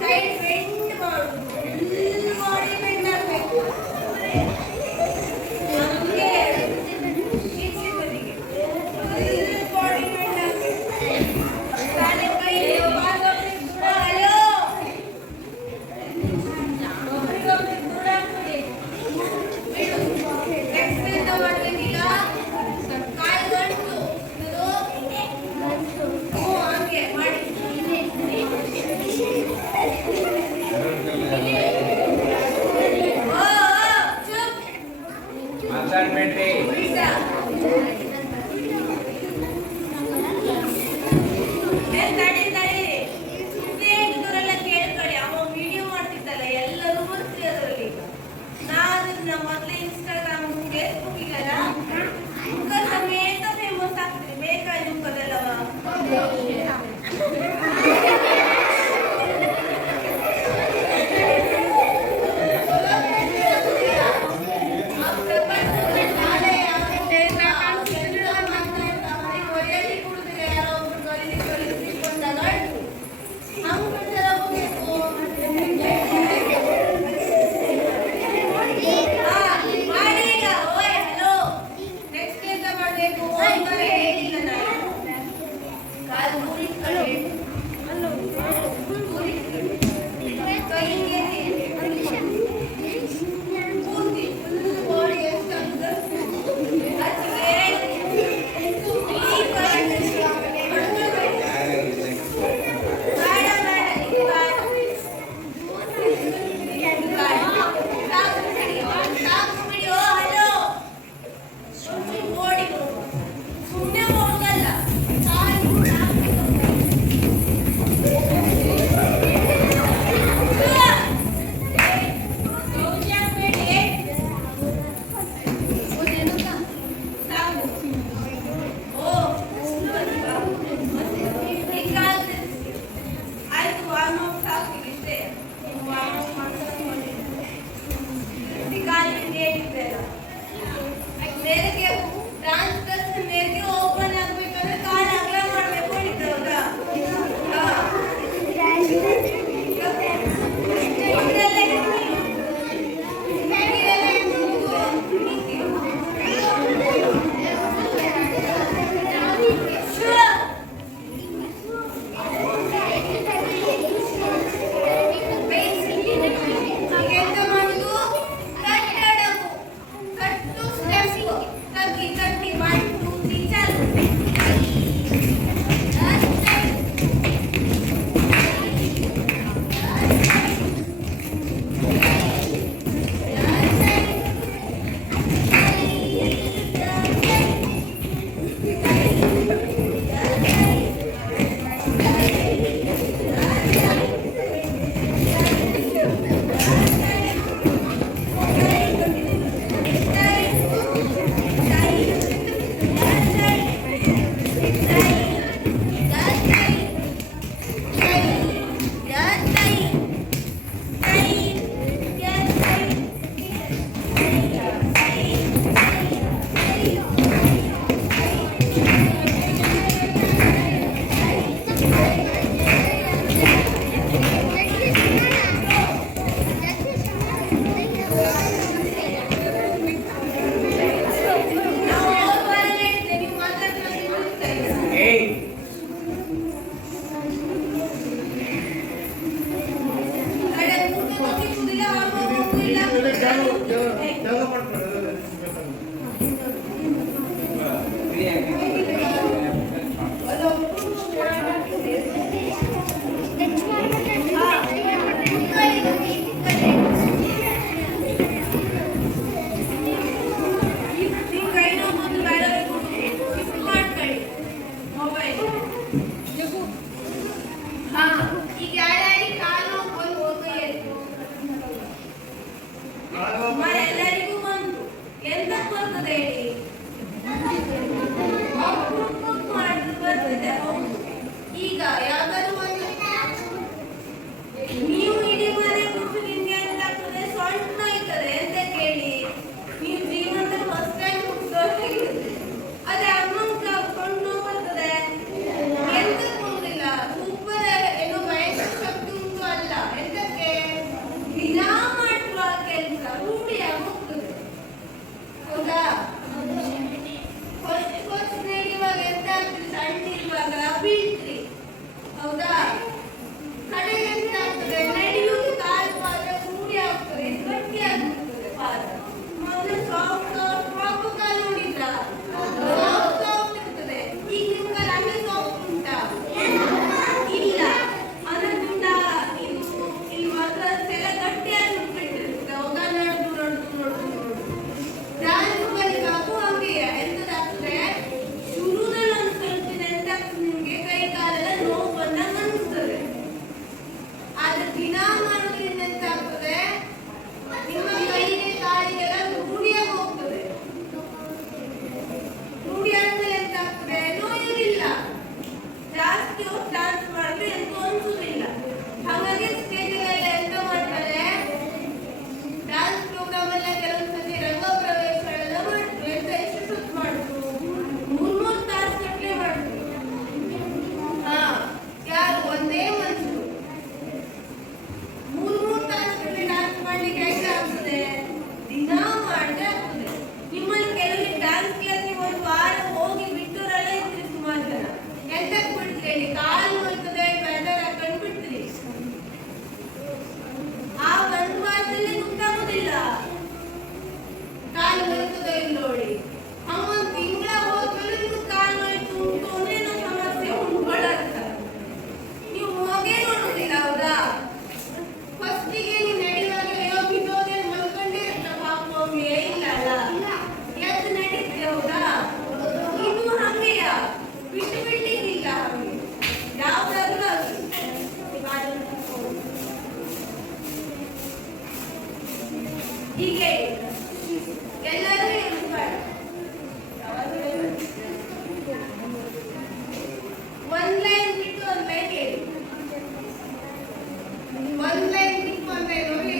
Side bend ಮಾಡು, full body bend ಆಗ್ಬೇಕು. ಬರ್ತದೆ ಬರ್ತದೆ. ಈಗ ಯಾವ್ದಾದ್ರು ಒಂದು ನೀವು ಇಡೀ ಮನೆ ಕುರಿತು ನಿಮ್ಗೆ ಅಂತ ಆಗ್ತದೆ, ಸೊಂಟ ಇರ್ತದೆ ಅಂತ ಕೇಳಿ ನೀವು ಜೀವನದಲ್ಲಿ ಫಸ್ಟ್ ಟೈಮ್ ಕುಡಿಸೋದಾಗಿರುತ್ತೆ. ಅದೇ ಅಮ್ಮಂಗ ಕೊಂಡು ಬರ್ತದೆ ಎಂತ ಕುಡಿದಿಲ್ಲ, ಸೂಪರ್ ಏನೋ ವಯಸ್ಸು ಶಕ್ತಿ ಉಂಟು ಅಲ್ಲ, ಎಂತಕ್ಕೆ ದಿನ ಮಾಡುವ ಕೆಲಸ ರೂಢಿ ಆಗೋಗ್ತದೆ. ಹೌದಾ? ಫಸ್ಟ್ ನಡೆಯುವಾಗ ಎಂತ ಆಗ್ತದೆ, ಸಣ್ಣ ಇರುವಾಗ ಬೀಳ್ತ್ರಿ. ಹೌದಾ? ಕಡೆಗೆ ಎಂತ ಆಗ್ತದೆ, ನಡೆಯುವುದು ಕಾಲು ಪಾದ ರೂಢಿ ಆಗ್ತದೆ, ಗಟ್ಟಿ ಆಗ್ತದೆ ಪಾದ. ಮೊದಲು ಸಾಫ್ಟ್ ಕಾಲು ನೋಡಿದ್ರ ಸಾಫ್ಟ್ ಇರ್ತದೆ. ಈಗ ನಿಮ್ ಕಾಲು ಹಂಗೆ ಸಾಫ್ಟ್ ಉಂಟಾ? ಇಲ್ಲ. ಅದರಿಂದ ಇದು ಇಲ್ಲಿ ಎಲ್ಲ ಗಟ್ಟಿಯಾಗಿ ಬಿಟ್ಟಿರ್ತದೆ. ಅವಾಗ ನಡೆದು ನಡೆದು ನೋಡುದು ನೋಡುದು ಡ್ಯಾನ್ಸ್ ಬಲಿಗಾಗೂ ಹಂಗೆಯೇ ಎಂತದಾಗ್ತದೆ, ಶುರುದಲ್ಲಿ ಒಂದು ಸ್ವಲ್ಪ ದಿನ ಎಂತಾಗ್ತದೆ, ನಿಮ್ಗೆ ಕೈ ಕಾಲೆಲ್ಲ ನೋವು ಬಂದಂಗ ಅನಿಸ್ತದೆ. ಆದ್ರೆ ದಿನ ಮಾಡೋದ್ರಿಂದ ಎಂತಾಗ್ತದೆ, ನಿಮ್ಮ ಕೈಗೆ ಕಾಲಿಗೆಲ್ಲ ರೂಢಿಯಾಗಿ ಹೋಗ್ತದೆ. ರೂಢಿ ಆದ್ಮೇಲೆ ಎಂತಾಗ್ತದೆ, ನೋಯುವುದಿಲ್ಲ. ಜಾಸ್ತಿ ಹೊತ್ತು ಡ್ಯಾನ್ಸ್ ಮಾಡಿದ್ರೆ ಎಂತ ಅನ್ಸುದಿಲ್ಲ. ಹಾಗಾಗಿ ಸ್ಟೇಜಲ್ಲೆಲ್ಲ ಎಂತ ಮಾಡ್ತಾರೆ, ಡ್ಯಾನ್ಸ್ ಪ್ರೋಗ್ರಾಮ್ ಎಲ್ಲ ಕೆಲವೊಂದ್ಸತಿ ರಂಗಪ್ರವೇಶಗಳೆಲ್ಲ ಮಾಡಿದ್ರು. ಎಂತ ಎಷ್ಟು ಸುತ್ತು ಮಾಡಿದ್ರು, 3 ತಾಸು ಗಟ್ಟಲೆ ಮಾಡಿದ್ರು. ಯಾರು ಒಂದೇ ಮನುಷ್ಯರು 3 ತಾಸು ಗಟ್ಟಲೆ ಡ್ಯಾನ್ಸ್ ಮಾಡ್ಲಿಕ್ಕೆ ಹೇಗೆ ಆಗ್ತದೆ? ದಿನ ಮಾಡಿದ್ರೆ ಆಗ್ತದೆ. ನಿಮ್ಮಲ್ಲಿ ಕೆಲವರಿಗೆ ಡ್ಯಾನ್ಸ್ ಕ್ಲಾಸ್ಗೆ ಒಂದು ವಾರ ಹೋಗಿ ಬಿಟ್ಟವರೆಲ್ಲ ಇದ್ರಿ ಸುಮಾರು ಜನ. ಎಂತಕ್ಕೆ ಬಿಡ್ತೀರಿ ಹೇಳಿ? ಕಾಲು ನೋಯ್ತದೆ, ಬೆದರ್ ಹಾಕೊಂಡು ಬಿಡ್ತೀರಿ. ಆ ಒಂದು ವಾರದಲ್ಲಿ ಗೊತ್ತಾಗುದಿಲ್ಲ ಕಾಲು ನೋಯ್ತದೆ ಇಲ್ಲ ನೋಡಿ. ಒಂದು ತಿಂಗಳ ಹೋದ್ಮೇಲೆ ನಿಮ್ಗೆ ಕಾಲು ನೋಯ್ತು ಉಂಟು ಅಂದ್ರೆ ಏನೋ ಸಮಸ್ಯೆ ಉಂಟುಗಳಾಗ್ತದೆ. ನೀವು ಹೋಗೇ ನೋಡುದಿಲ್ಲ. ಹೌದಾ? ಫಸ್ಟಿಗೆ ನೀವು ನಡೆಯುವಾಗ ಅಯ್ಯೋ ಬಿದ್ದೋದೆ ಮಲ್ಕೊಂಡೇ ಇರ್ತ ಪಾಪ ಒಮ್ಮೆ ಇಲ್ಲ ಅಲ್ಲ, ಎದ್ದು ನಡೀತೀರಿ. ಹೌದಾ? ಇದು ಹಂಗೆಯ ಬಿಟ್ಟು ಬಿಡ್ಲಿಕ್ಕಿಲ್ಲ. ಹಂಗೆ ಯಾವ್ದಾದ್ರು ಅದು ಹೀಗೆ ಎಲ್ಲರೂ ಹೇಳ್ತಾರೆ. ಒಂದ್ ಲೈನ್ ಬಿಟ್ಟು ಒಂದ್ ಲೈನ್ ಹೇಳಿ, ಒಂದ್ ಲೈನ್ ಬಿಟ್ಟು ಒಂದ್ ಲೈನ್ ಹೋಗಿ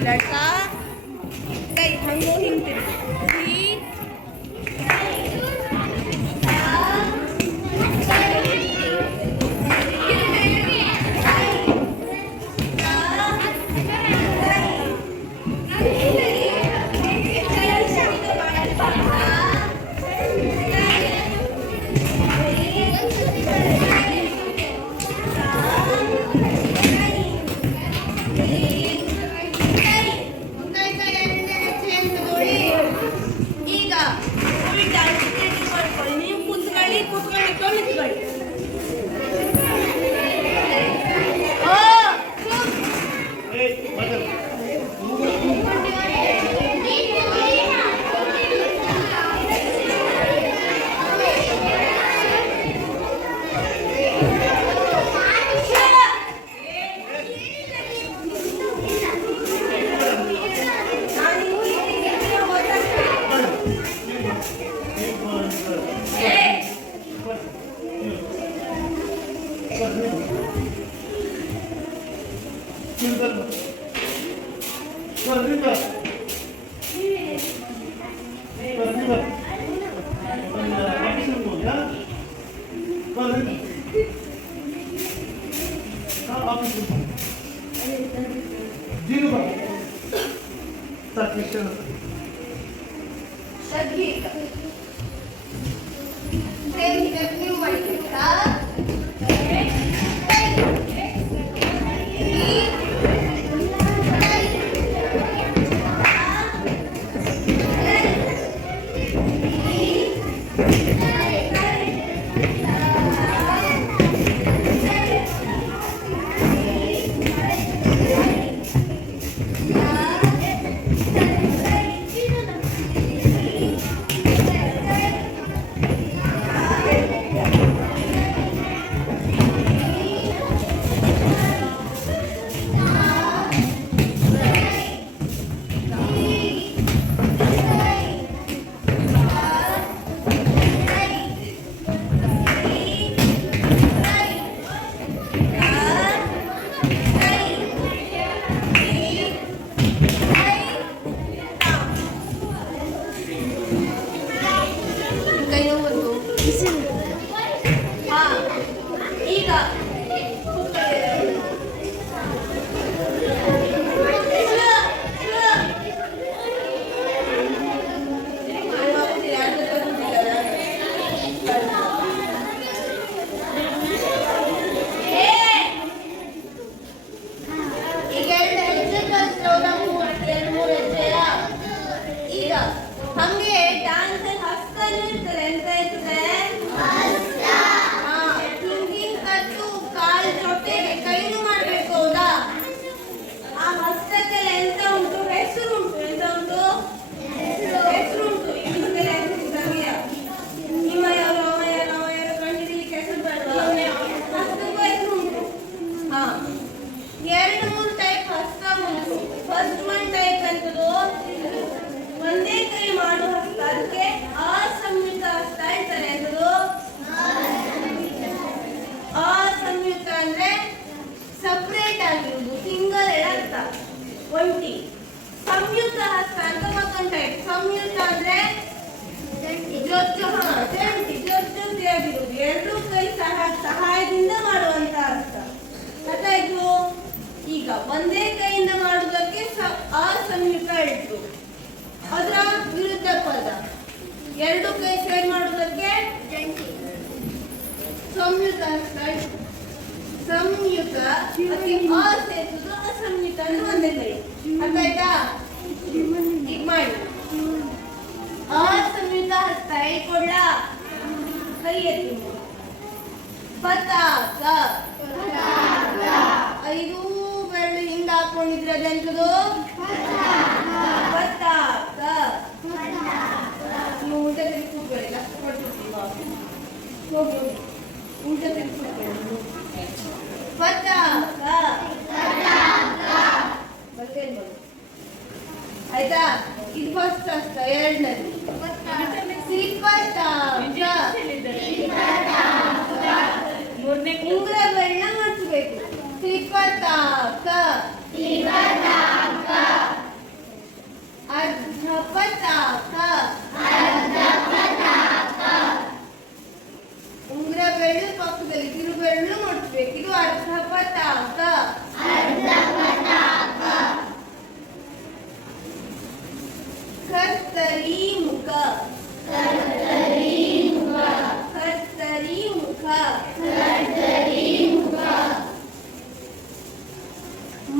लड़का कई हंगो हिंती ನೀವು ಮಾಡಿದ್ದೀರಾ ಈಗ ಈಗ ಹಂಗೆ ಡಾನ್ಸ್ ಹಸ್ತಾನು ಇರ್ತದೆ ಎಂತ ಇರ್ತದೆ ಹಿಂಗಿನ ಕಟ್ಟು ಕಾಲ್ ಜೊತೆಗೆ ಕೈನು ಮಾಡ್ಬೇಕು ಹೌದಾ ಆ ಹಸ್ತಕ್ಕೆಲ್ಲ ಎಂತ ಉಂಟು ಹೆಸರು ಉಂಟು ಎಂತ ಉಂಟು ಹೆಸರು ಉಂಟು ಇಂಗ್ಲಿಷ್ ಹಿಮಯವರು ಅಮಯರು ಅವಯರು ಕಂಡಿಡಿಲಿಕ್ಕೆ ಹೆಸರು ಬರ್ತದೆ ಹಸ್ತಕ್ಕೂ ಹೆಸರು ಉಂಟು ಹಾ 2-3 ಟೈಪ್ ಹಸ್ತ ಉಂಟು ಫಸ್ಟ್ ಒನ್ ಟೈಪ್ ಅಂತದ್ದು ಒಂದೇ ಕೈ ಮಾಡುವ ಹಸ್ತ ಅದಕ್ಕೆ ಅಸಂಯುಕ್ತ ಹಸ್ತ ಹೇಳ್ತಾರೆ ಅಂತದ್ದು ಅಸಂಯುಕ್ತ ಅಂದ್ರೆ ಸಪರೇಟ್ ಆಗಿರುವುದು ಸಿಂಗಲ್ ಅರ್ಥ ಒಂಟಿ ಸಂಯುಕ್ತ ಹಸ್ತ ಅಂತ ಮತ್ತೊಂದು ಟೈಪ್ ಸಂಯುಕ್ತ ಅಂದ್ರೆ ಜೊತೆಯಾಗಿರುವುದು ಎರಡೂ ಕೈ ಸಹಾಯದಿಂದ ಮಾಡುವಂತ ಅರ್ಥ ಗೊತ್ತಾಯ್ತು ಈಗ ಒಂದೇ ಕೈಯಿಂದ ಮಾಡುವುದಕ್ಕೆ ಅಸಂಯುಕ್ತ ಹೇಳ್ತು ಅದರ ವಿರುದ್ಧ ಪದ ಎರಡು ಕೈ ಸೇರಿ ಮಾಡುವುದಕ್ಕೆ ಸಂಯುಕ್ತ ಹಸ್ತ ಸಂಯುಕ್ತ ಅದಕ್ಕೆ ಅಸೇರಿಸುವುದು ಅಸಂಯುಕ್ತ ಅಂದ್ರೆ ಒಂದೇ ಕೈ ಅರ್ಥ ಆಯ್ತಾ ಈಗ ಮಾಡಿ ಅಸಂಯುಕ್ತ ಹಸ್ತ ಹೇಳ್ಕೊಡ್ಲ ಕೈ ಎತ್ತಿ ಪತಾಕ 5 ಬೆರಳು ಹಿಂದೆ ಹಾಕೊಂಡಿದ್ರೆ ಅದೆಂತದು ಪತಾಕ ನೀವು ಉಲ್ಟಾ ತಿರುಗಿ ಕೂತ್ಕೊಳ್ಳಿ ಲಕ್ಷ ಕೊಡ್ತೀವಿ ಹೋಗಿ ಉಲ್ಟಾ ತಿರುಗಿ ಕೂತ್ಕೊಳ್ಳಿ ಪತಾಕ ಬರ್ತೇನೆ ಆಯ್ತಾ ಇದು ಫಸ್ಟ್ ಹಸ್ತ ಎರಡನೇದು ಉಂಗುರ ಬೆರಳನ್ನ ಮಾಡಿಸ್ಬೇಕು ತ್ರಿಪತಾಕ ಅರ್ಧ ಪತಾಕ ಉಂಗುರ ಬೆರಳು ಪಕ್ಕದಲ್ಲಿ ಕಿರು ಬೆರಳು ಮಾಡಿಸ್ಬೇಕು ಇದು ಅರ್ಧ ಪತಾಕ ಕರ್ತರಿ ಮುಖ ಕರ್ತರಿ ಮುಖ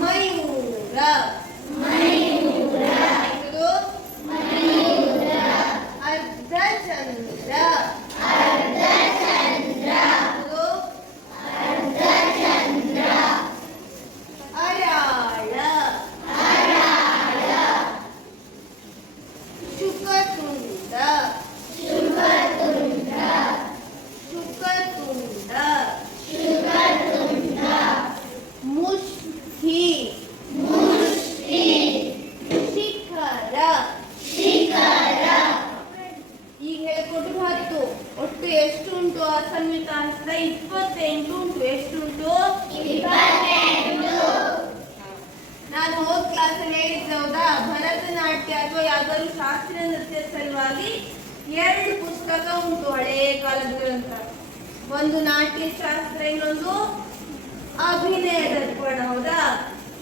ಮಯೂರ ಅರ್ಧ ಚಂದ್ರ ಅರಾಳ ಶುಕತುಂಡ ಮುಷ್ಟಿ ಶಿಖರ ಈಗ ಹೇಳ್ಕೊಟ್ಟು 10 ಒಟ್ಟು ಎಷ್ಟು ಉಂಟು ಅಸಂಯುಕ್ತ ಹಸ್ತ 28 ಉಂಟು ಎಷ್ಟು ಉಂಟು 28 ನಾನು ಹೋಗಿ ಕ್ಲಾಸ್ ಹೇಳಿದ್ದೆ ಹೌದಾ, ಭರತನಾಟ್ಯ ಅಥವಾ ಯಾವ್ದಾದ್ರು ಶಾಸ್ತ್ರೀಯ ನೃತ್ಯದ ಸಲುವಾಗಿ 2 ಪುಸ್ತಕ ಉಂಟು ಹಳೇ ಕಾಲದ ಗ್ರಂಥ. ಒಂದು ನಾಟ್ಯ ಶಾಸ್ತ್ರ, ಇನ್ನೊಂದು ಅಭಿನಯ ದರ್ಪಣ. ಹೌದಾ,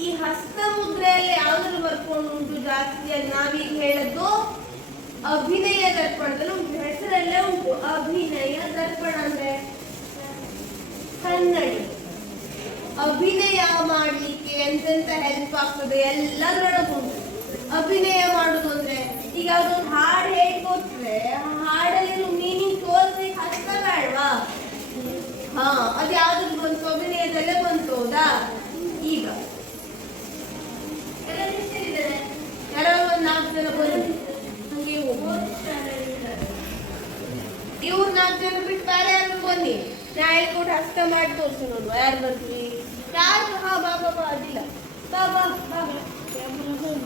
ಈ ಹಸ್ತ ಮುದ್ರೆಯಲ್ಲಿ ಯಾವ್ದ್ರಲ್ಲಿ ಬರ್ಕೊಂಡು ಉಂಟು ಜಾಸ್ತಿಯಾಗಿ ನಾವೀಗ ಹೇಳದ್ದು ಅಭಿನಯ ದರ್ಪಣದಲ್ಲಿ ಉಂಟು, ಹೆಸರಲ್ಲೇ ಉಂಟು ಅಭಿನಯ ದರ್ಪಣ. ಅಂದ್ರೆ ಕನ್ನಡಿ. ಅಭಿನಯ ಮಾಡ್ಲಿಕ್ಕೆ ಎಂತೆಂತ ಹೆಲ್ಪ್ ಆಗ್ತದೆ ಎಲ್ಲದರೊಳಗೆ ಉಂಟು. ಅಭಿನಯ ಮಾಡುದು ಅಂದ್ರೆ ಈಗ ಯಾವ್ದೊಂದು ಹಾಡು ಹೇಳ್ಕೊಟ್ರೆ ಹಾಡಲ್ಲಿರೋ ಮೀನಿಂಗ್ ತೋರ್ಸ್ಲಿಕ್ಕೆ ಹಸ್ತ ಬೇಡವಾ? ಹಾ, ಅದು ಯಾವ್ದು ಬಂತು? ಅಭಿನಯದಲ್ಲೇ ಬಂತು. ಹೌದಾ, ಈಗ ಎಲ್ಲ ನಿಂತಿದ್ದಾರೆ, ಯಾರೋ ಒಂದು 4 ಜನ ಬಂದು ಹಂಗೆ ಇವ್ರು 4 ಜನ ಬಿಟ್ಟು ಬೇರೆ ಯಾರು ಬನ್ನಿ, ನಾ ಹೇಳ್ಕೊಟ್ಟು ಹಸ್ತ ಮಾಡಿ ತೋರಿಸಿ ನೋಡುವ. ಯಾರು ಬರ್ತೀವಿ? ಯಾರು? ಹಾ, ಬಾ ಬಾ ಬಾ, ಅದಿಲ್ಲ, ಬಾ ಬಾ ಬಾ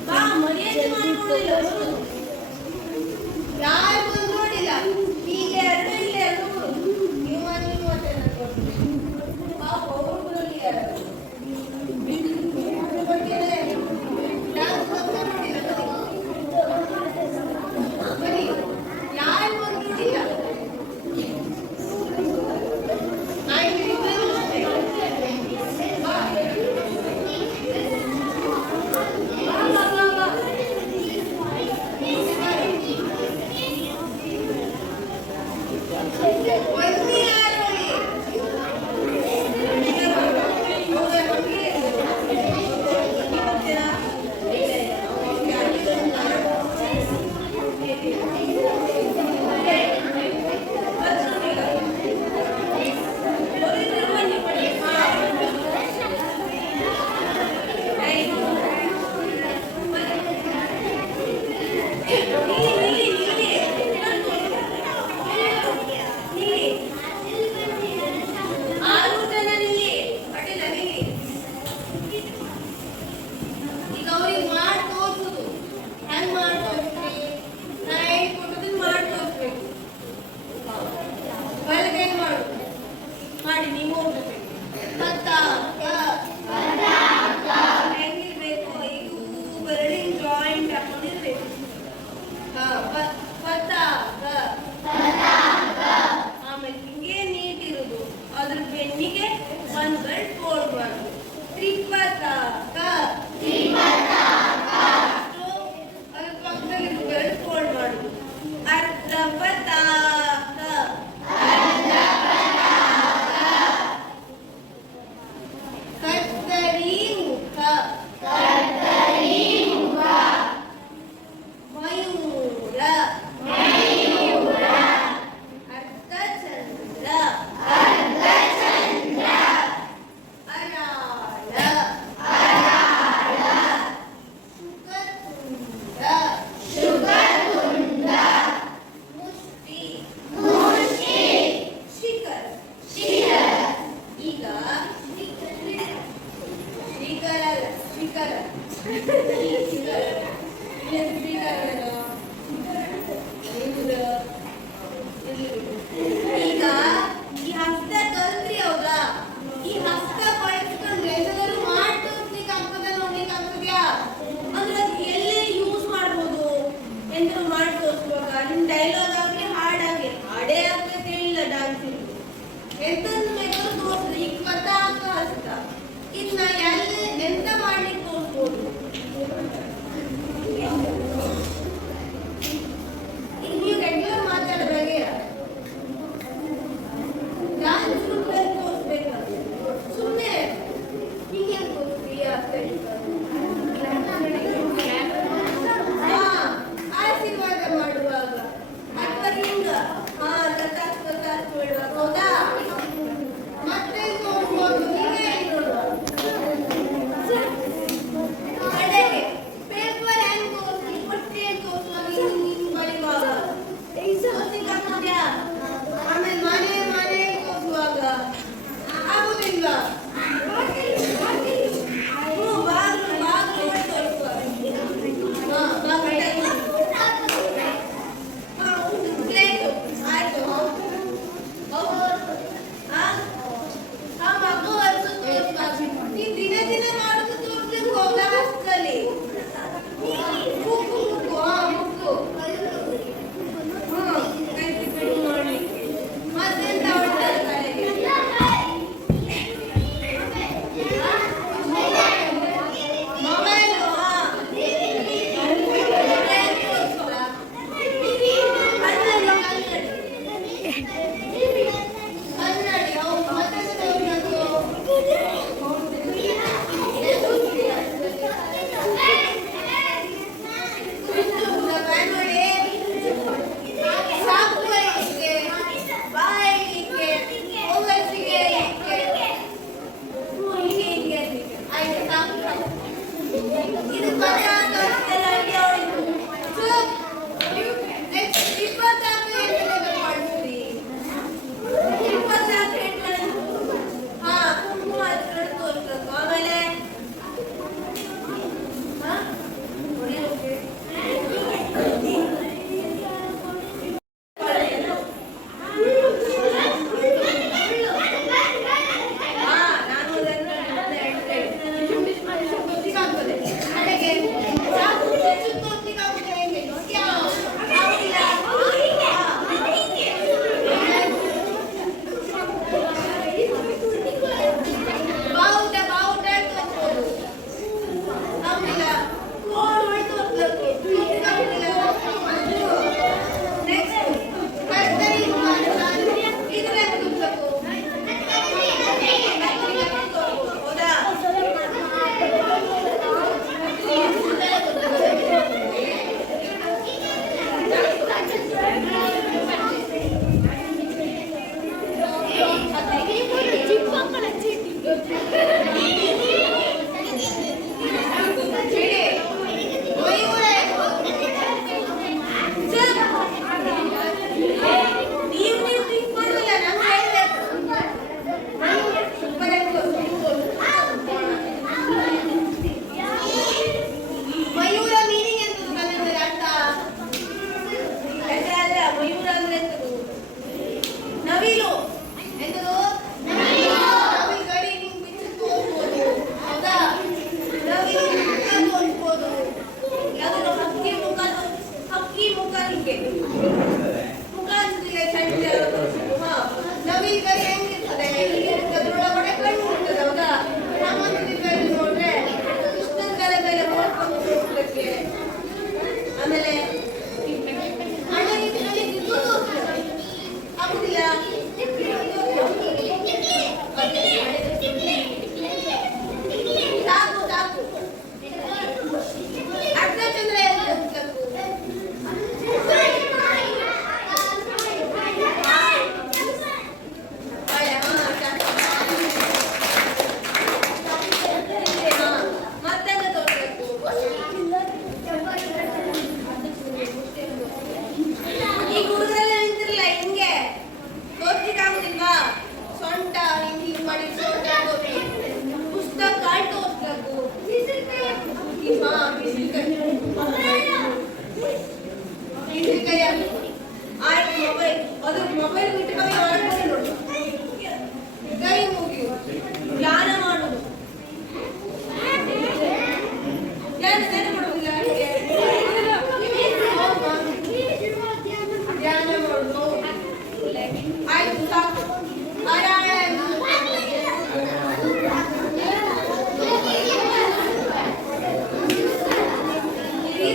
ಬಾ, ಮರ್ಯಾದೆ ಮಾಡ್ಕೊಳ್ಳಿಲ್ಲ. ಯಾರು ಬಂದು ನೋಡಿಲ್ಲ, ಹೀಗೆ 2 ಇಲ್ಲೇ 2 ನೀವು ಮತ್ತೆ ಪಾಪ ಅವರು ಬರಲಿ. ಯಾರು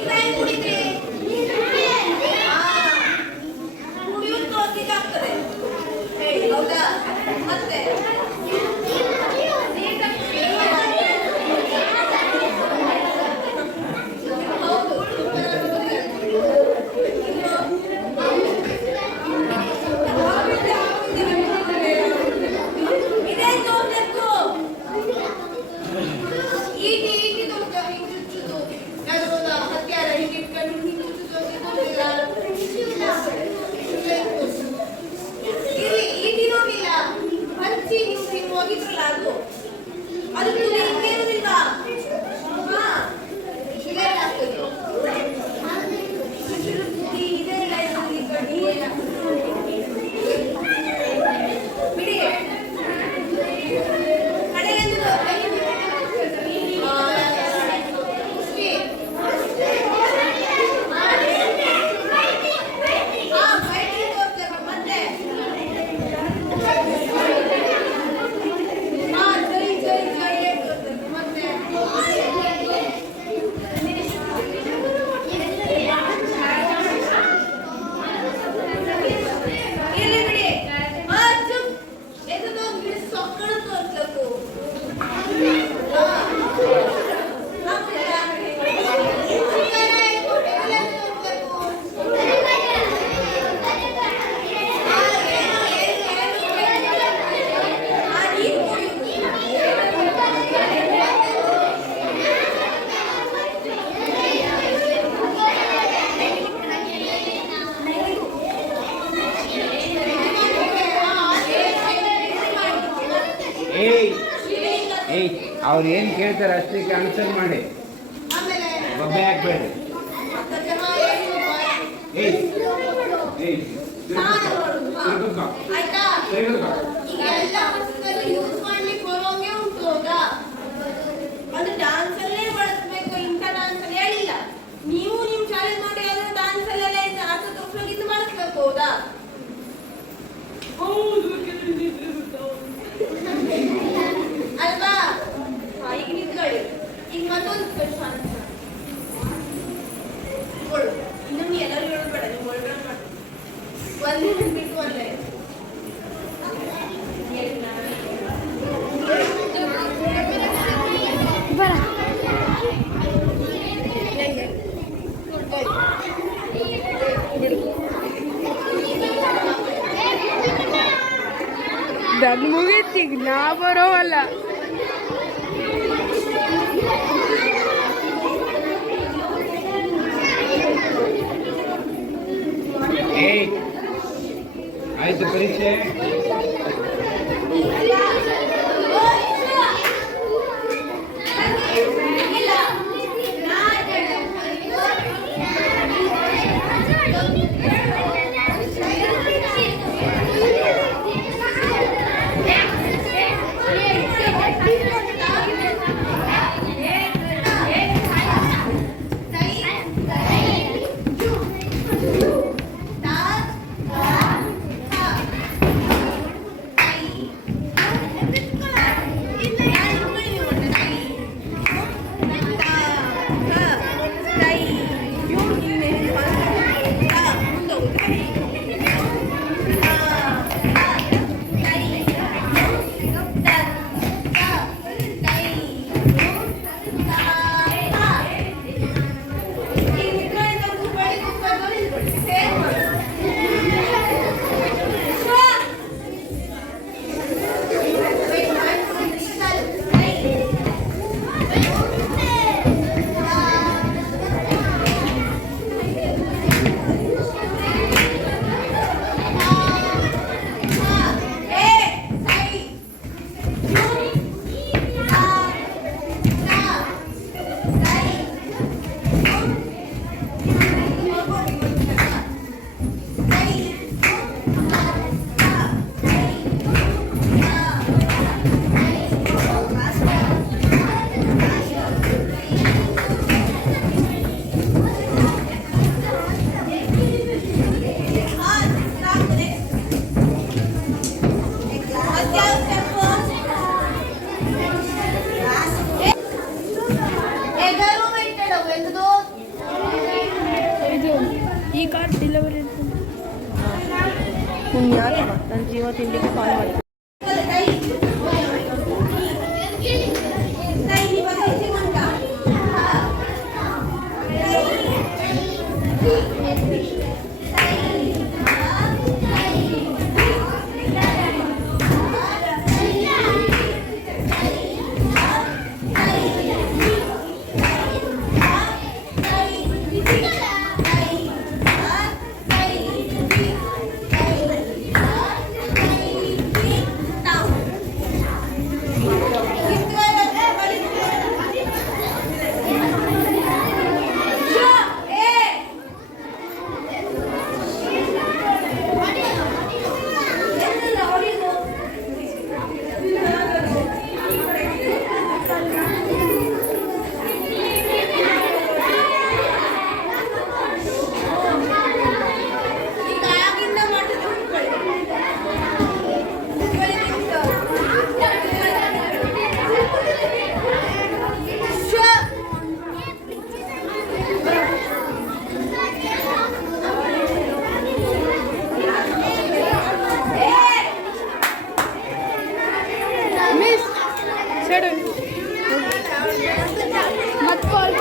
ನೀರ್ ಹೆಂಗ್ ಕುಡಿತೀರಿ? ಕುಡಿಯೋದು ತೋರ್ಸಿಕ್ಕಾಗ್ತದೆ ಹೇಳಿ, ಹೌದಾ? ಮತ್ತೆ ಹೌದು, ಇದೇ ತೋರ್ಬೇಕು. ಈಟಿ ಈಟಿ ತೋರ್ಸ, ಹಿಂಗ್ ಚುಚ್ಚುದು, ಯಾವ್ದೊಂದು ಹತ್ಯಾರ ಹಿಂಗ್ ಇಟ್ಕೊಂಡು ಹಿಂಗ್ ಚುಚ್ಚುದು ಅಂತ ತೋರ್ಸಿಲ್ಲ. ಇಲ್ಲಿ ಈಟಿ ನೋಡಿಲ್ಲ, ಹಚ್ಚಿ ನೀವು ಹಿಂಗ್ ಹೋಗಿದ್ರಲ್ಲ ಅದು ಅದು ತುದಿ ಹಿಂಗೇನುದಿಲ್ವಾ? ಹಾ, ಇದೆಲ್ಲ ಆಗ್ತದೆ. ಇದೆಲ್ಲ ಈ ಕಡ್ಡಿ ಎಲ್ಲ ಬಿಡಿ. ಕಡೆಗೆಂದು ಅವ್ರು ಏನು ಕೇಳ್ತಾರೆ ಅಷ್ಟಕ್ಕೆ ಆನ್ಸರ್ ಮಾಡಿ, ಆಮೇಲೆ ಒಬ್ಬೆ ಹಾಕ್ಬೇಡಿ. ಏಯ್ ಏಯ್ ತಿರ್ಗಕ್ಕ ಆಯ್ತಾ? ತಿರ್ಗಕ್ಕ ಈಗ ಎಲ್ಲ ಪುಸ್ತಕದಲ್ಲಿ ಯೂಸ್ ಮಾಡ್ಲಿಕ್ಕೆ ಬರೋಂಗೆ ಉಂಟು, ಹೌದಾ? ಅದು ಡಾನ್ಸ್ ಅಲ್ಲೇ ಬಳಸ್ಬೇಕು, ಇಂಥ ಡಾನ್ಸ್ ಅಲ್ಲಿ ಹೇಳಿಲ್ಲ. ನೀವು ನಿಮ್ ಶಾಲೆ ನೋಡಿ ಯಾವ್ದಾದ್ರು ಡಾನ್ಸ್ ಅಲ್ಲೆಲ್ಲ ಅರ್ಥದ ಉಪಯೋಗಿಸಿ ಬಳಸ್ಬೇಕು, ಹೌದಾ? ಅಲ್ವಾ? ಈಗ ನಿಂತ್ಕೊಳ್ಳಿ. ಈಗ ಮತ್ತೊಂದು ಕ್ವೆಶ್ಚನ್ ಇನ್ನೊಮ್ಮೆ ಎಲ್ಲರೂ ಹೇಳ್ಬೇಡ, ನೀವು ಒಳಗಡೆ ಮಾಡಿ ಒಂದೇ ಬಿಟ್ಟು ಒಂದೇ ನನ್ ಮುಗೀತೀಗ ನಾ ಬರೋವಲ್ಲ. ಏಯ್ ಆಯ್ತು ಪರೀಕ್ಷೆ. ಪುಣ್ಯಾತ್ಮ ನನ್ನ ಜೀವ ತಿಂಡಿಗೆ ಕಾಲ್ ಮಾಡ್ತೀನಿ. ಮಿಸ್ ಸೈಡ್ ಮತ್ತೆ ಕಾಲ್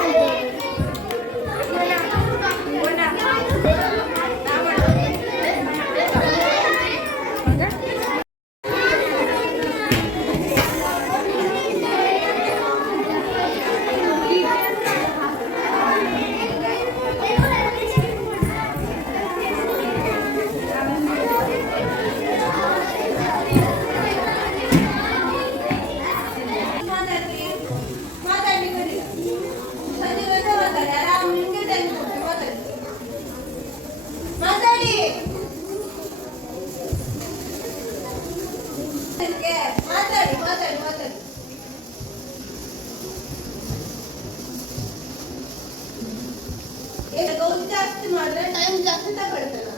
ಜಾಸ್ತಿ ಮಾಡಿದ್ರೆ ಟೈಮ್ ಜಾಸ್ತಿ ತಗೊಳ್ತೇನೆ.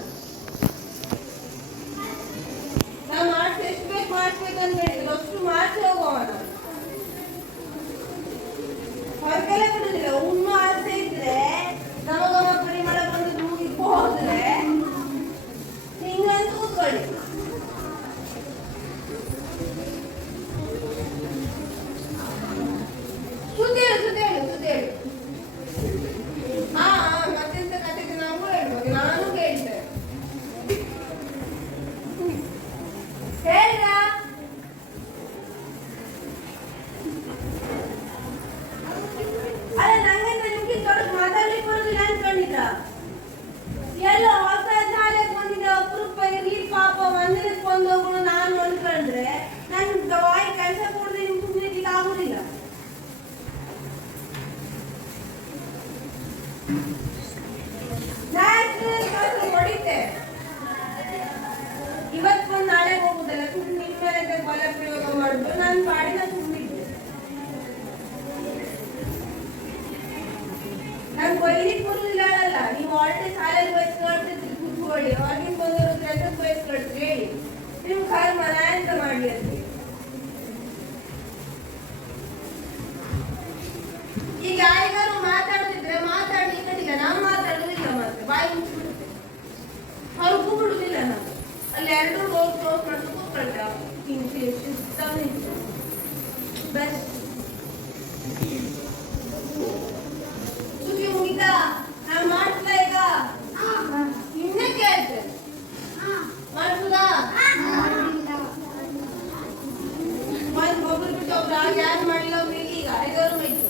ನಾವು ಮಾಡ್ಸಿ ಎಷ್ಟು ಬೇಕು ಮಾಡಿಸ್ಬೇಕು ಅಂತ ಹೇಳಿದ್ರು ಅಷ್ಟು ಮಾಡಿಸಿ ಹೋಗೋಣ. ಹೊರಗೆಲ್ಲ ಬಿಡುದಿಲ್ಲ. ಉಣ್ಣು ಆಸೆ ಇದ್ರೆ ನಮಗಮ ಪರಿಮಳ ಬಂದು ರೂಮಿಗೆ ಹೋದ್ರೆ ಹಿಂಗಂತ ಕೂತ್ಕೊಳ್ಳಿ. ಸುದ್ದಿ ಹೇಳು. ಮತ್ತೆಂತ ಕಥೆಗೆ ನಾವು ಹೇಳ್ಬೋದು. ನಾನು ಕೇಳ್ತೇನೆ. ಹೇಳ್ದ ಅಲ್ಲ ನಂಗಂತ ನಿಮ್ಗೆ ತೊಡಗು ಮಾತಾಡ್ಲಿಕ್ಕೆ ಬರೋದಿಲ್ಲ ಅನ್ಕೊಂಡಿದ್ದ. ಎಲ್ಲೋ ಹೊಸ ಶಾಲೆಗೆ ಬಂದಿದ್ದ ಅಪರೂಪ ಇರ್ಲಿ ಪಾಪ ಒಂದಿನಕ್ಕೆ ಬಂದು ಹೋಗೋಣ ನಾನು ಅನ್ಕೊಂಡ್ರೆ ನನ್ ವಾಯಿ ಕೆಲಸ ಕೊಡದೆ ನಿಮ್ಗೆ ಕುಂದಿರ್ಲಿಕ್ಕೆ ಆಗುದಿಲ್ಲ. ಹೊಡಿತೆ ಇವತ್ತು ಬಂದು ನಾಳೆ ಹೋಗುದಲ್ಲ. ನಿಮ್ಮ ಮೇಲೆ ಬಲ ಪ್ರಯೋಗ ಮಾಡುದು ನಾನು ಪಾಡಿನ ತುಂಬಿದ್ದೆ. ನಾನು ಬೈಲಿಕ್ಕೆ ಬರುದಿಲ್ಲ ಅಲ್ಲ. ನೀವು ಆಲ್ರೆಡಿ ಶಾಲೆಗೆ ಬಯಸ್ಕೊಳ್ತಿದ್ರಿ ಕೂತ್ಕೊಳ್ಳಿ. ಅವ್ರಿಗಿಂತ ಬಂದವರು ಕೆಲಸಕ್ಕೆ ಬಯಸ್ಕೊಳ್ತೀರಿ ಹೇಳಿ. ನಿಮ್ ಕರ್ಮ ನಾ ಎಂತ ಮಾಡಿ ಅಂತ. ಈಗ ಯಾರಿಗಾರು ಮಾತಾಡುದಿದ್ರೆ ಮಾತಾಡಿ ಕಡಿಗ. ನಾವು ಮಾತಾಡುದಿಲ್ಲ ಮಾತ್ರ ಬಾಯಿ ಮುಚ್ಚಿಬಿಡುತ್ತೆ. ಅವ್ರು ಕೂಬಿಡುದಿಲ್ಲ. ನಾವು ಅಲ್ಲಿ ಎರಡು ರೋಡ್ ಕ್ಲೋಸ್ ಮಾಡಿ ಕೂತ್ಕೊಳ್ತೇವೆ. ಬೆಸ್ಟ್ ಸುದ್ದಿ ಮುಗಿತಾ? ನಾವು ಮಾಡ್ತಾ ಈಗ ಇನ್ನೇ ಕೇಳ್ತೇವೆ. ಮಾಡ್ಬೋದಾ? ಒಬ್ರು ಬಿಟ್ಟು ಒಬ್ರು ಆಗ ಯಾರು ಮಾಡಿಲ್ಲ ಒಬ್ರು ಈಗ ಐದವರು ಮೈತು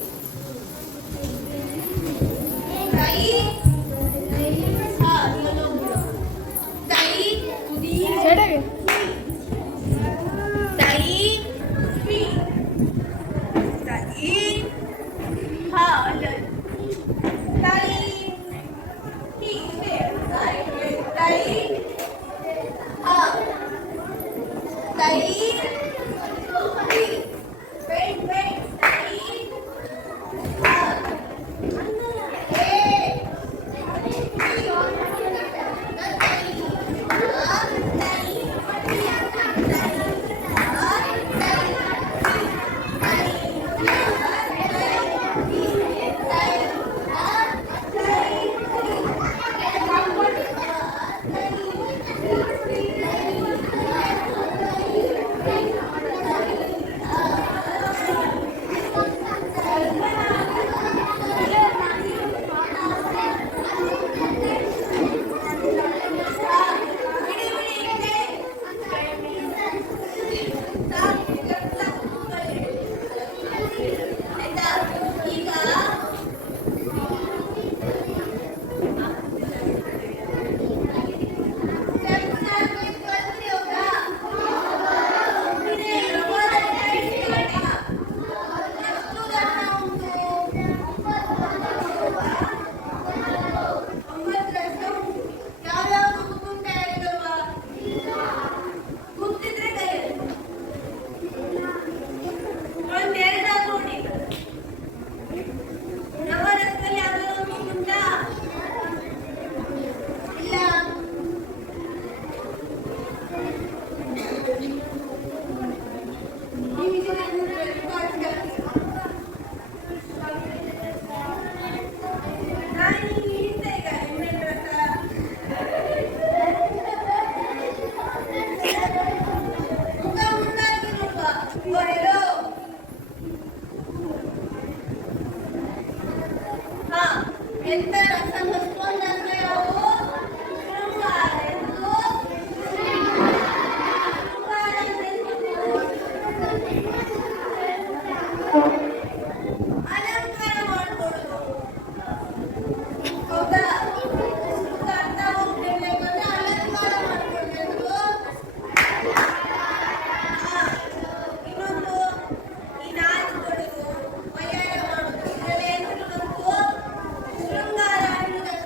ರಸವಸ್ತು ಅಂದ್ರೆ ಯಾವು? ಶೃಂಗಾರ ಎಂದು. ಶೃಂಗಾರ ಅಂದ್ರೆ ಅಲಂಕಾರ ಮಾಡ್ಕೊಳ್ಳೋದು. ಹೌದಾ? ಇದಕ್ಕೆ ಅರ್ಥ ಹೋಗ್ತಿರ್ಬೇಕಂದ್ರೆ ಅಲಂಕಾರ ಮಾಡ್ಕೊಳ್ಬೇಕು. ಇನ್ನೊಂದು ಈ ನಾಚುಗಳು, ವಯ್ಯಾರ ಮಾಡೋದು, ಇದೆಲ್ಲ ಏನ್ರಲ್ಲಿ ಬಂತು? ಶೃಂಗಾರ ಅನ್ನೋದಕ್ಕೆ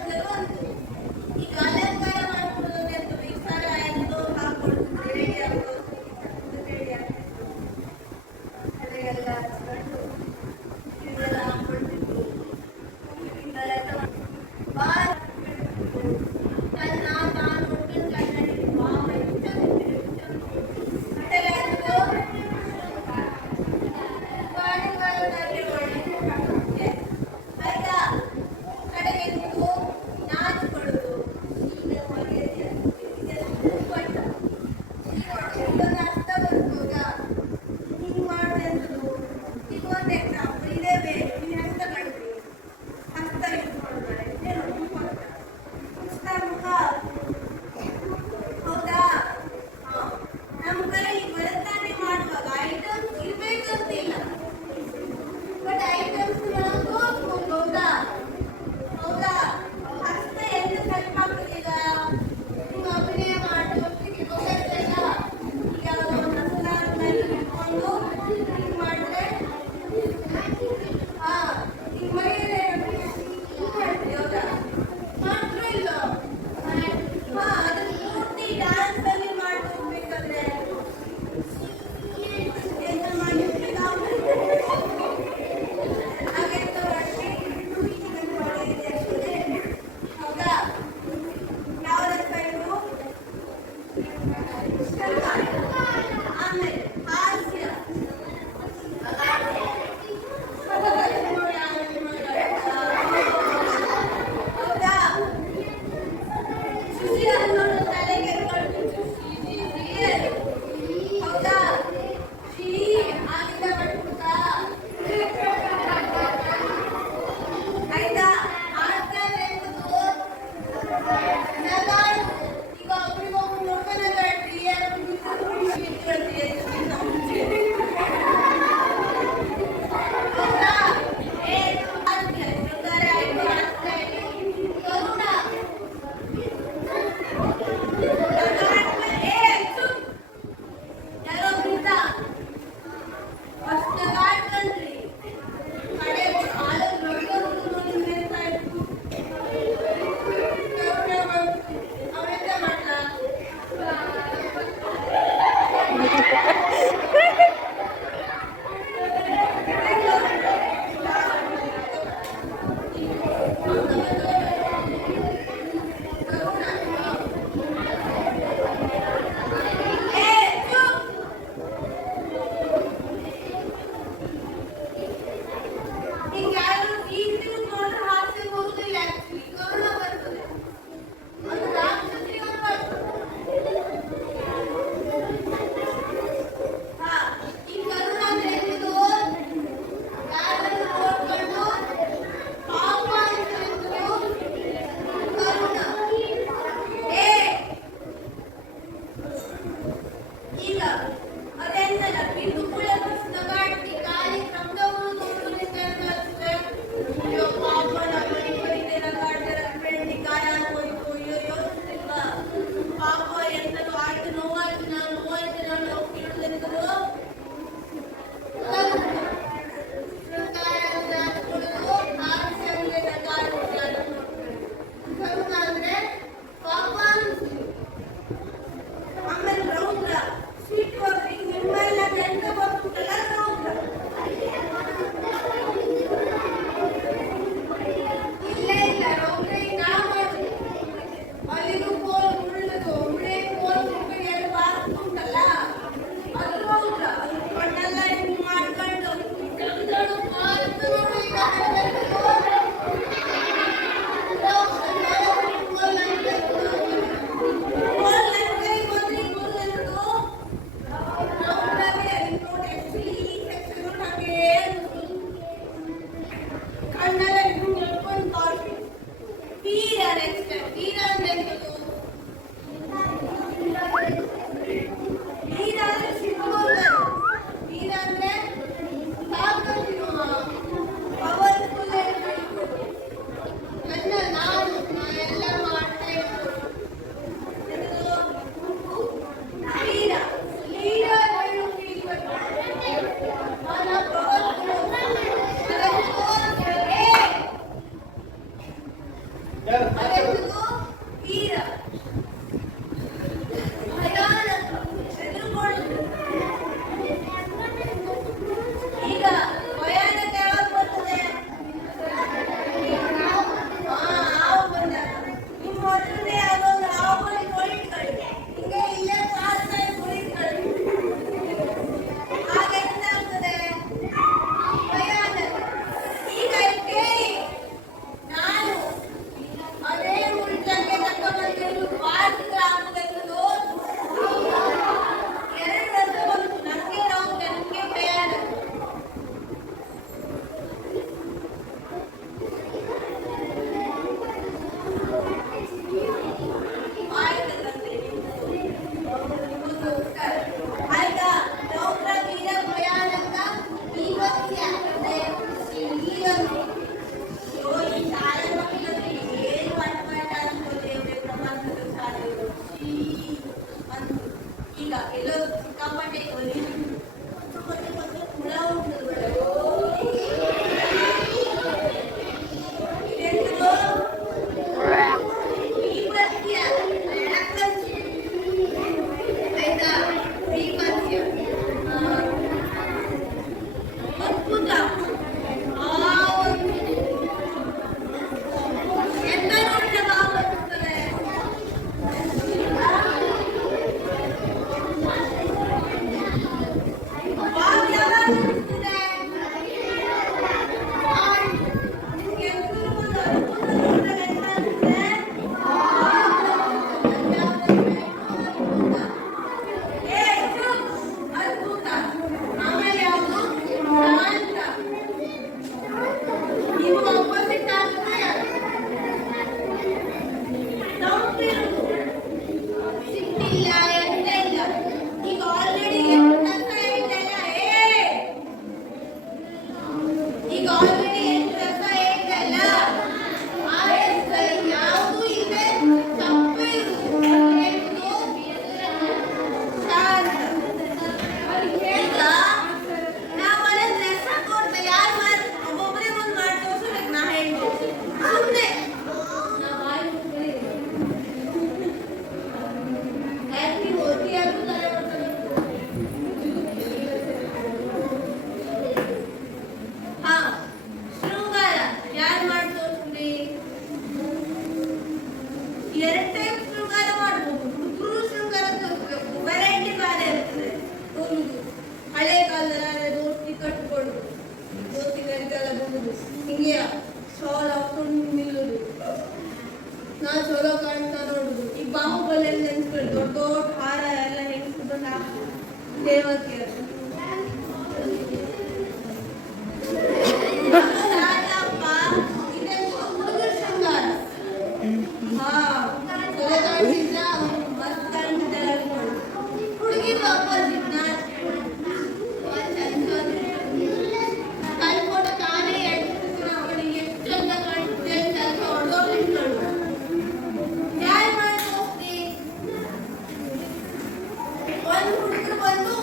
ನೆಕ್ಸ್ಟ್ ವೀರ ಅಂದ್ರೆ ಎಂತದು? ವೀರ ಅಂದ್ರೆ ಸಿಂಹಗಳು. ವೀರ ಅಂದ್ರೆ ತಾಕತ್ತಿರುವ ಪವರ್ಫುಲ್ ನನ್ನ ನಾನು ಎಲ್ಲ ಮಾಡ್ತಾ ಇರ್ಬೋದು. ವೀರ ಲೀಡರ್ ಹೇಳು ತಿಳಿಬೇಕು. ಅವನ ಪವರ್ಫುಲ್ ಅದೆಂತದು? ವೀರ ಭಯಾನಕ ಹೆದರ್ಕೊಳ್ಳುದು. ಈಗ ಭಯಾನಕ ಯಾವಾಗ ಬರ್ತದೆ? ಹಾವು ಬಂದಾಗ ನಿಮ್ಮ ಮೊದಲನೇ ಅದೊಂದು ಹಾವುಗಳು ಕೊಳಿಟ್ಕೊಳ್ಳಿ, ಹಿಂಗೆ ಇಲ್ಲೇ ಪಾಸ್ ಆಗಿ ಕುಳಿತ್ಕೊಳ್ಳಿ, ಆಗ ಎಂತಾಗ್ತದೆ? ಭಯಾನಕ. ಈಗ ಕೇಳಿ, ನಾನು ಅದೇ ಉಲ್ಟಕ್ಕೆ ತಗೊಂಡು ಪಾತ್ರ ಆಗುವುದೆಂದು ಎರಡು ರಥ ಬಂತು. ನನಗೆ ನೋವು, ನನಗೆ ಭಯಾನಕ. ಆಯ್ತು ತಂದೆ, ನಿಮ್ಮದು ಉತ್ತರ ಆಯ್ತಾ? ರೌದ್ರ ವೀರ ಭಯಾನಕ ಬೀಭತ್ಸ ಆಗ್ತದೆ. ಈಗ ಈ ಶಾಲೆ ಮಕ್ಕಳಿಗೆ ಏನು ಅಟಪಾಟ ಅನ್ಕೋತೇವೆ ಪ್ರಪಂಚದ ಶಾಲೆಗಳು. ಅಂತ ಈಗ ಎಲ್ಲೋ ಸಿಕ್ಕಾಪಟ್ಟೆ ಕೊಲಿ ಮತ್ತೆ ಹುಳ ಉಂಟು. ಇದೆಂತದು? ಬೀಭತ್ಸ ಆಯ್ತಾ? ಬೀಭತ್ಸ ಅದ್ಭುತ. ಎಂತ ನೋಡಿದ ಭಾವ ಬರ್ತದೆ? ಭಾವ ಯಾವಾಗ ಬರ್ತದೆ? ನಿಮ್ಗೆ ಎಂತೂ ಒಂದು ಅದ್ಭುತ ನೋಡಿದಾಗ ಎಂತಾಗ್ತದೆ? ಅದ್ಭುತ. ಆಮೇಲೆ ಯಾವುದು? ಶಾಂತ. ನೀವು ಅಪೋಸಿಟ್ ಆಗ್ತದೆ ನಂಬಿರುವುದು. ಸಿಟ್ಟಿಲ್ಲ, ಎಂತ ಇಲ್ಲ. ಈಗ ಆಲ್ರೆಡಿ ಎಂತ ಹೇಳಿದೆಲ್ಲ ಈಗ ಆಲ್ರೆಡಿ ಎಂಟು ರಸ ಹೇಳಿದೆಲ್ಲ ಆ ಹೆಸರಲ್ಲಿ ಯಾವುದೂ ಇದೆ ತಪ್ಪೇ ಇರುವುದು. ಎಂತದು? ಶಾಂತ. ಈಗ ನಾವು ಮನೇಲಿ ರಸ ಕೊಡ್ತೇವೆ, ಯಾರು ಒಬ್ಬೊಬ್ಬರೇ ಒಂದು ಮಾಡಿ ತೋರಿಸ್ಬೇಕು. ನಾ ಹೇಳ್ಬೋದು ಸುಮ್ಮನೆ ಹಾ ಶೃಂಗಾರ ಯಾರು ಮಾಡಿ ತೋರಿಸ್ರಿ? ಎರಡು ಟೈಪ್ ಶೃಂಗಾರ ಮಾಡ್ಬೋದು. ಹುಡುಗರು ಶೃಂಗಾರ ತೋರಿಸ್ಬೇಕು, ವೆರೈಟಿ ಬೇರೆ ಇರ್ತದೆ. ಒಂದು ಹಳೆ ಕಾಲದ ದೋಸ್ತಿ ಕಟ್ಕೊಳ್ಳುದು, ದೋಸ್ತಿ ಕರಿಗಾಲ ಬಿಡುದು, ಹಿಂಗೆ ಶಾಲ್ ಹಾಕೊಂಡು ನಿಲ್ಲುದು, ನಾ ಚಲೋ ಕಾಣ್ತಾ ನೋಡುದು. ಈ ಬಾಹುಬಲಿ ನೆನ್ಸ್ಕೊಳ್ಳಿ, ದೊಡ್ಡ ದೊಡ್ಡ ಹಾರ ಎಲ್ಲ ಹೆಂಗ್ಸ್ಕೊಂಡು ದೇವತೆಯರು. ರಾಜಪ್ಪ ಇದೆಂತ ಹುಡುಗರ ಶೃಂಗಾರ. ಹಾ ಚಲೋ ಕಾಣಿಸಿದ್ರ ಮಸ್ತ್ ಕಾಣಿಸಿದ್ದಾರೆ ಅನ್ಕೊಂಡು. ಹುಡುಗಿರು ಅಪೋಸಿಟ್ ಕಲ್ಕೊಡ ತಾನೇ ಎಡ್ತಿದ್ರು ಅವಳಿಗೆ ಎಷ್ಟು ಚಂದ ಕಾಣಿಸುತ್ತೆ ಅಂತ ಹೊಡೆದೋರು ನಿಂತ್ಕೊಂಡು ಯಾರು ಮಾಡಿ ಹೋಗ್ತಿ? ಒಂದು ಹುಡುಗರು ಬಂದು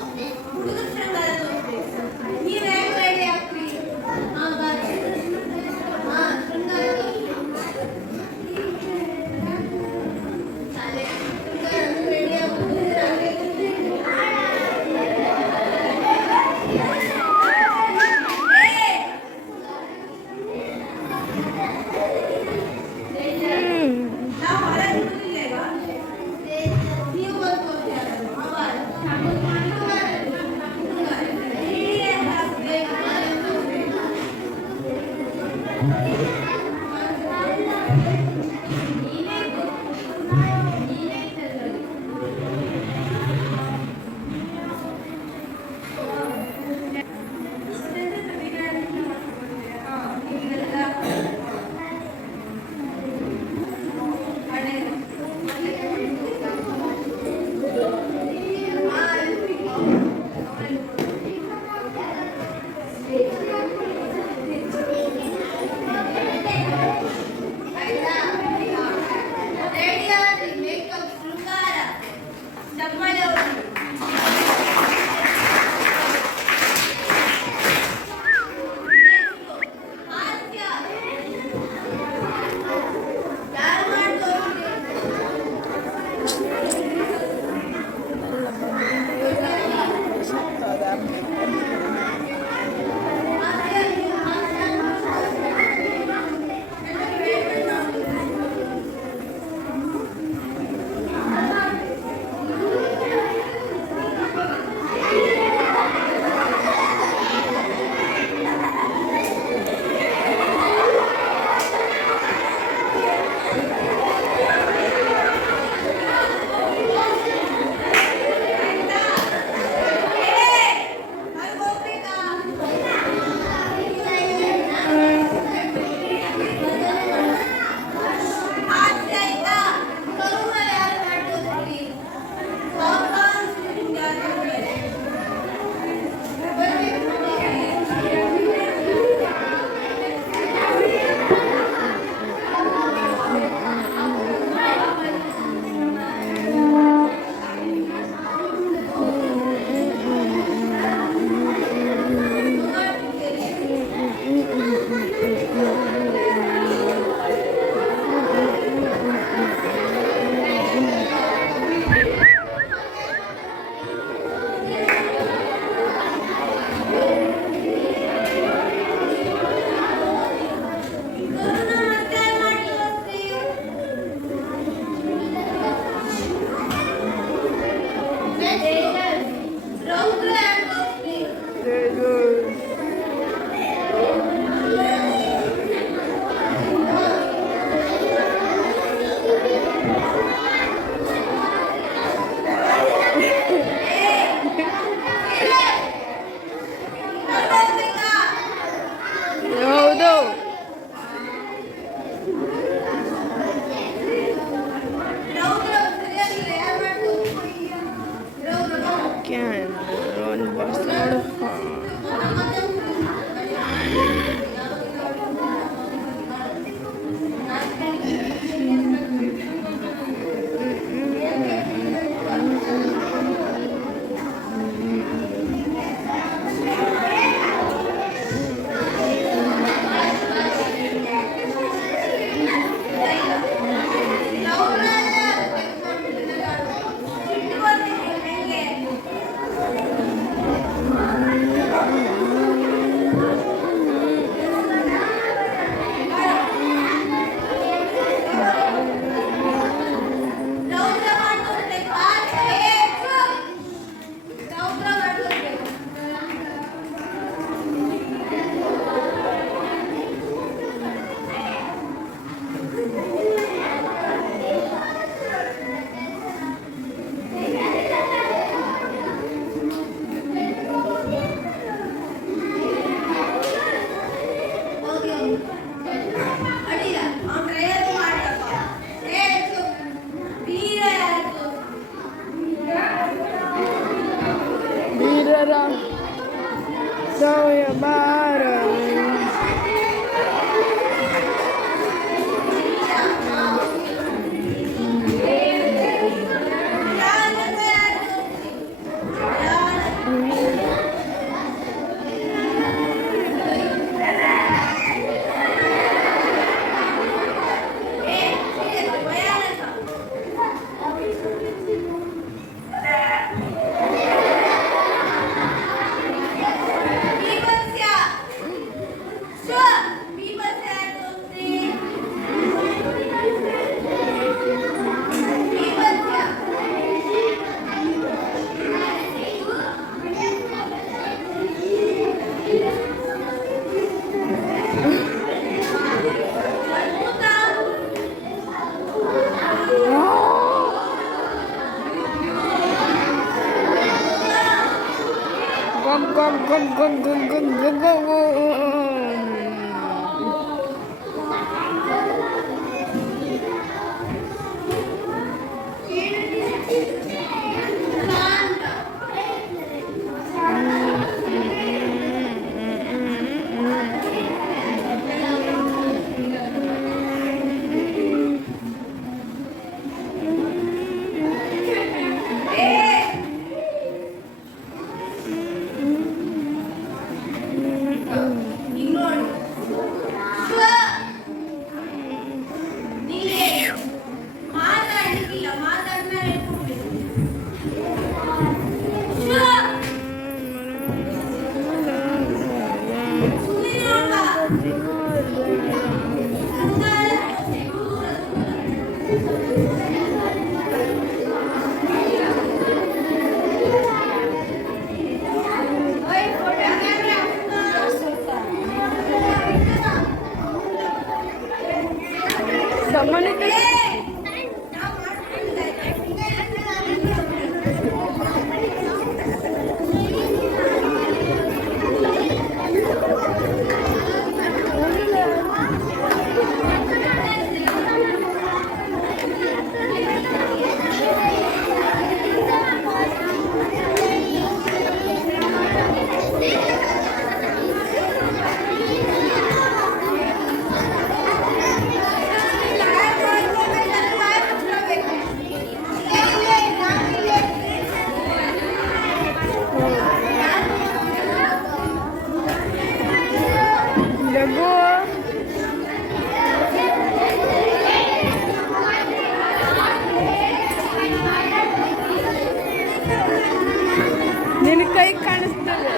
ನಿನ್ನ ಕೈ ಕಾಣಿಸ್ತದೆ.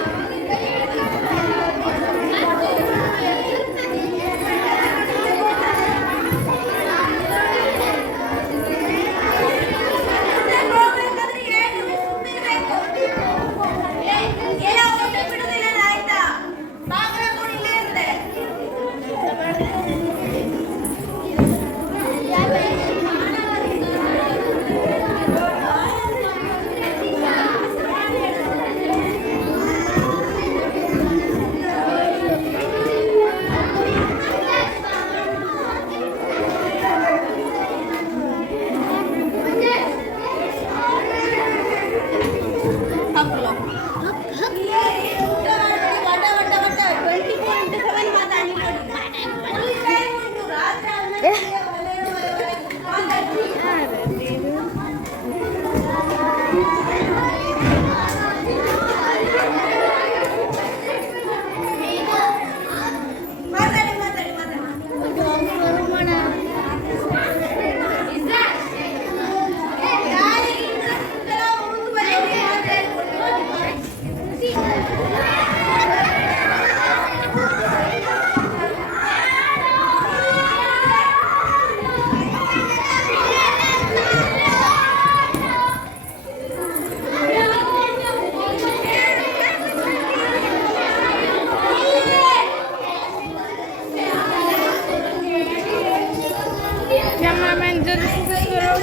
Cameraman जल्दी से करो.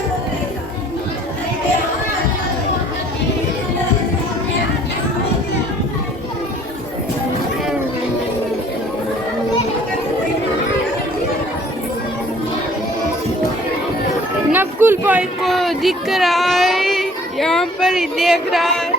नकुल भाई को दिख रहा है, यहाँ पर ही देख रहा है.